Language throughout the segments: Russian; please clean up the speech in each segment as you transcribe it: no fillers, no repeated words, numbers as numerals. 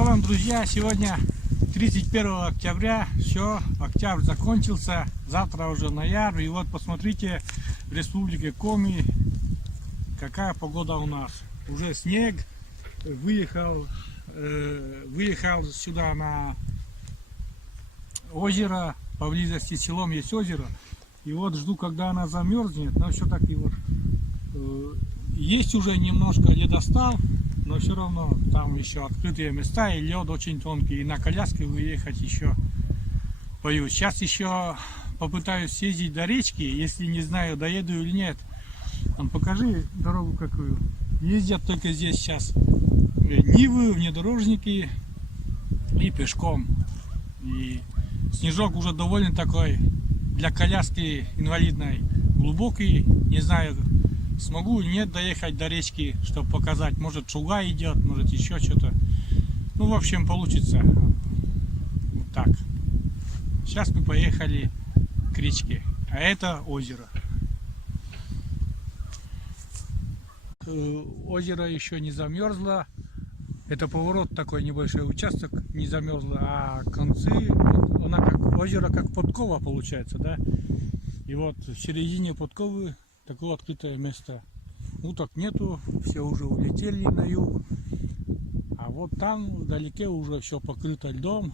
Что вам, друзья, сегодня 31 октября, все, октябрь закончился, завтра уже ноябрь, и вот посмотрите, в республике Коми какая погода у нас. Уже снег, выехал сюда на озеро, поблизости с селом есть озеро, и вот жду, когда она замерзнет, но все-таки вот есть уже немножко ледостав, но все равно там еще открытые места и лед очень тонкий, и на коляске выехать еще боюсь. Сейчас еще попытаюсь съездить до речки, если не знаю, доеду или нет. Покажи дорогу какую. Ездят только здесь сейчас нивы, внедорожники и пешком. И снежок уже довольно такой для коляски инвалидной глубокий. Не знаю, смогу или нет доехать до речки, чтобы показать. Может, шуга идет, может, еще что-то. Ну, в общем, получится. Вот так. Сейчас мы поехали к речке. А это озеро. Озеро еще не замерзло. Это поворот такой, небольшой участок, не замерзло, а концы, она как озеро, как подкова получается, да? И вот в середине подковы такое открытое место. Уток нету, все уже улетели на юг. А вот там вдалеке уже все покрыто льдом.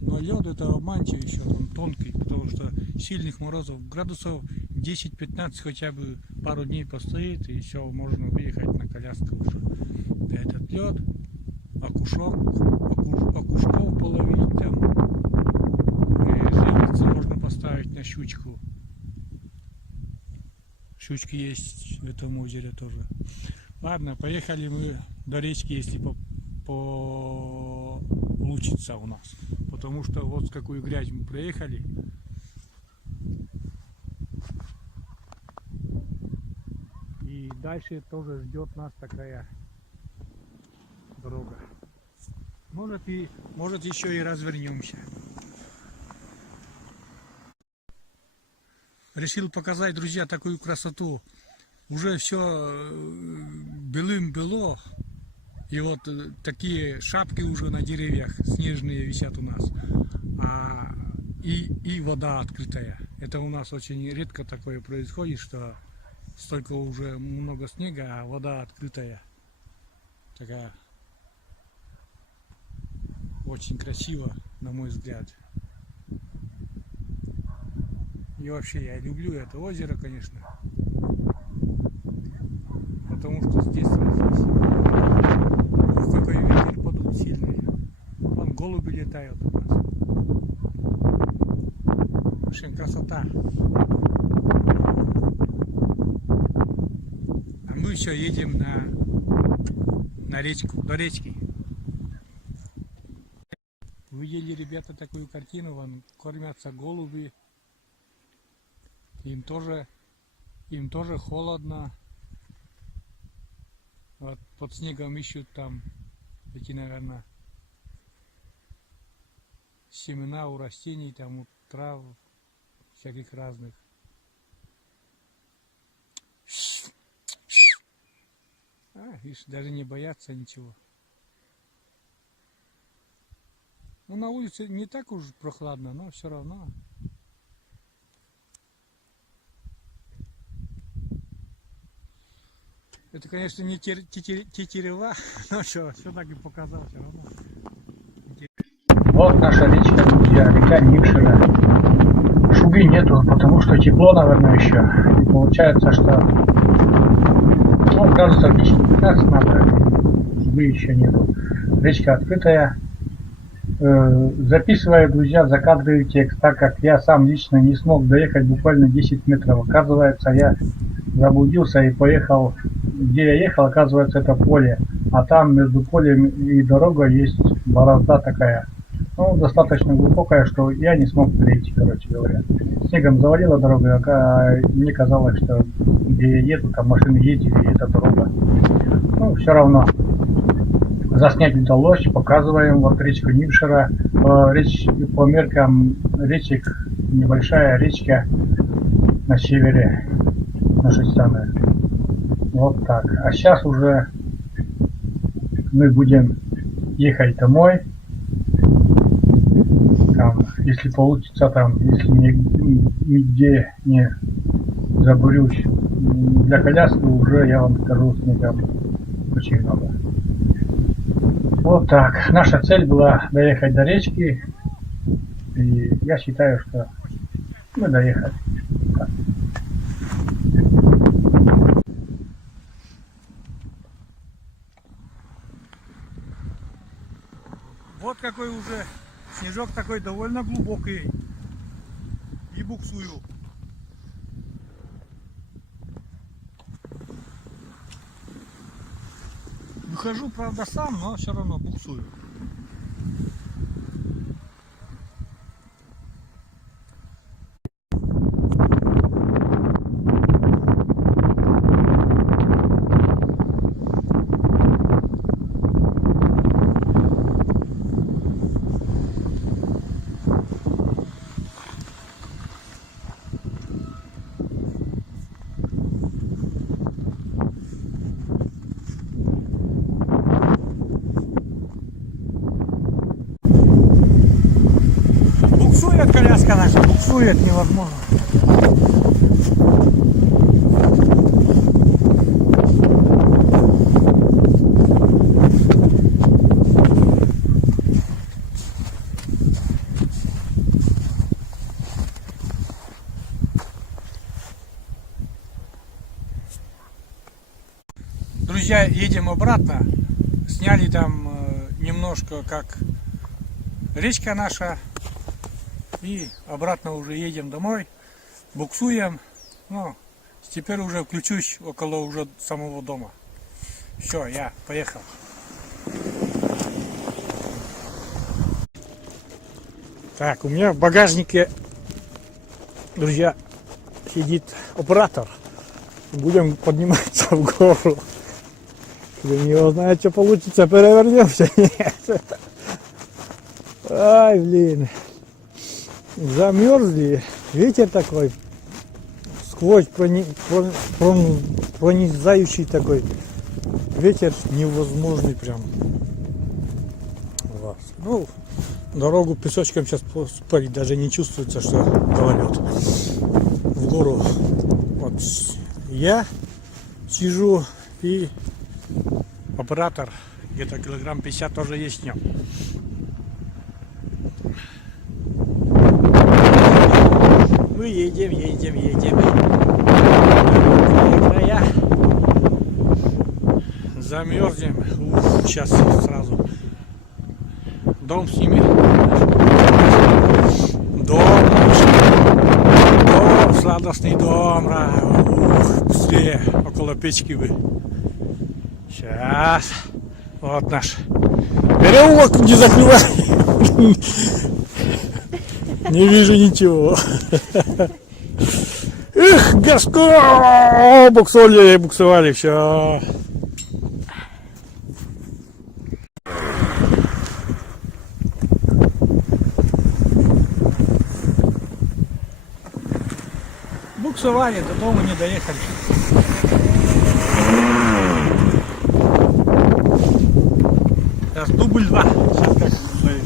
Но лед это обманчив еще, он тонкий, потому что сильных морозов градусов 10-15 хотя бы пару дней постоит, и все, можно выехать на коляску уже. Этот лед, окушков половить, там жерлицы можно поставить на щучку. Щучки есть в этом озере тоже. Ладно, поехали мы до речки, если получится у нас. Потому что вот с какую грязь мы проехали. И дальше тоже ждет нас такая дорога. Может еще и развернемся. Решил показать, друзья, такую красоту. Уже все белым-бело. И вот такие шапки уже на деревьях снежные висят у нас. И вода открытая. Это у нас очень редко такое происходит, что столько уже много снега, а вода открытая. Такая очень красиво, на мой взгляд. И вообще я люблю это озеро, конечно. Потому что здесь какой ветер подул сильный. Вон голуби летают у нас. В общем, красота. А мы еще едем на речку, до речки. Увидели, ребята, такую картину, вон кормятся голуби. Им тоже холодно. Вот под снегом ищут там эти, наверное, семена у растений, там у трав всяких разных. Видишь, даже не боятся ничего. Ну, на улице не так уж прохладно, но все равно. Это, конечно, не тетерева, но что, все-таки показал все равно. Вот наша речка, друзья, река Нившина. Шуги нету, потому что тепло, наверное, еще. И получается, что градусов 10-15 надо, шуги еще нету. Речка открытая. Записываю, друзья, закадровый текст, так как я сам лично не смог доехать буквально 10 метров. Оказывается, я заблудился и поехал, где я ехал, оказывается, это поле. А там между полем и дорогой есть борозда такая, ну, достаточно глубокая, что я не смог перейти, короче говоря. Снегом завалила дорогу, а мне казалось, что где я еду, там машины ездили, и это дорога. Ну, все равно. Заснять удалось, показываем вот речку Нившира. По меркам речек небольшая речка на севере нашей страны. Вот так. А сейчас уже мы будем ехать домой. Там, если получится, там, если нигде не забурюсь, для коляски уже, я вам скажу, снега очень много. Вот так. Наша цель была доехать до речки. И я считаю, что мы доехали. Так. Вот какой уже снежок, такой довольно глубокий. И буксую. Выхожу, правда, сам, но все равно буксую. Буксует коляска наша, буксует невозможно. Друзья, едем обратно. Сняли там немножко, как речка наша. И обратно уже едем домой, буксуем. Ну, теперь уже включусь около уже самого дома. Все, я поехал. Так, у меня в багажнике, друзья, сидит оператор. Будем подниматься в гору. Блин, его знает, что получится, перевернемся. Нет. Ай, блин. Замерзли, ветер такой, сквозь пронизающий такой, ветер невозможный прям. Вот. Ну, дорогу песочком сейчас спарить даже не чувствуется, что гололед. В гору вот я сижу и оператор, где-то килограмм 50 тоже есть в нем. Мы едем. Края. Замерзнем. Сейчас сразу. Дом снимем. Дом наш. Дом, сладостный дом. Быстрее. Около печки вы. Сейчас. Вот наш переулок, не закрывай. Не вижу ничего. Эх, Гашко! Буксовали, все. Буксовали, до дома не доехали. Сейчас дубль 2. Сейчас как доехали.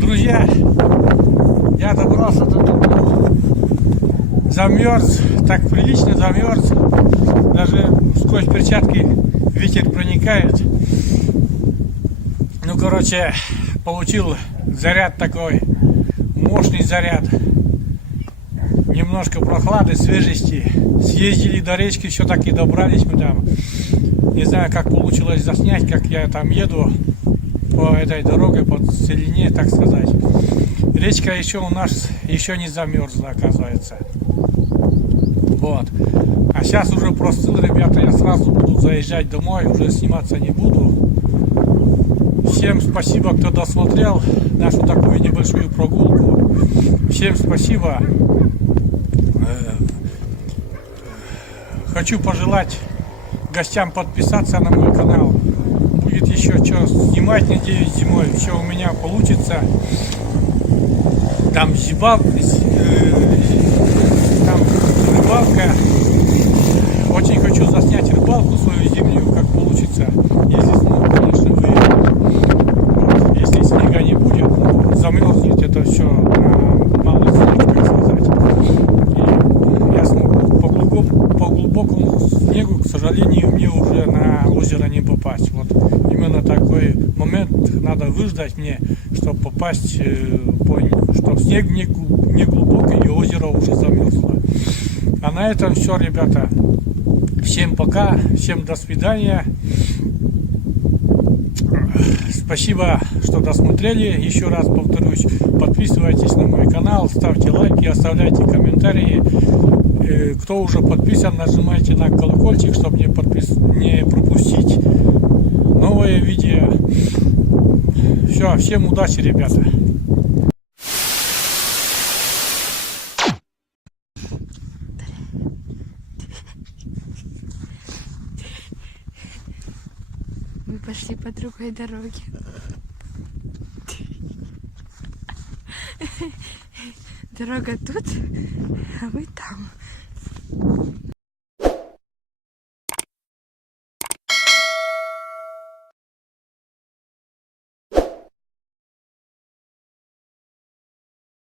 Друзья, я добрался до дома, замерз, так прилично замерз, даже сквозь перчатки ветер проникает. Ну, короче, получил заряд такой, мощный заряд, немножко прохлады, свежести. Съездили до речки, все-таки добрались мы там. Не знаю, как получилось заснять, как я там еду по этой дороге, по целине, так сказать. Речка еще у нас еще не замерзла, оказывается. Вот. А сейчас уже простыл, ребята, я сразу буду заезжать домой, уже сниматься не буду. Всем спасибо, кто досмотрел нашу такую небольшую прогулку. Всем спасибо. Хочу пожелать гостям подписаться на мой канал. будет еще что снимать, надеюсь, зимой, что у меня получится. Там там рыбалка. Очень хочу заснять рыбалку свою зимнюю, как получится. Если смогу, конечно, выехать. Если снега не будет, ну, замерзнет это все на малый снег, как сказать. И я смогу по глубокому снегу, к сожалению, мне уже на озеро не попасть. Вот именно такой момент надо выждать мне, чтобы попасть, чтобы снег не глубокий и озеро уже замерзло. А на этом все, ребята. Всем пока, всем до свидания. Спасибо, что досмотрели. Еще раз повторюсь, подписывайтесь на мой канал, ставьте лайки, оставляйте комментарии. Кто уже подписан, нажимайте на колокольчик, чтобы не пропустить новые видео. Все, всем удачи, ребята. Мы пошли по другой дороге. Дорога тут, а мы там.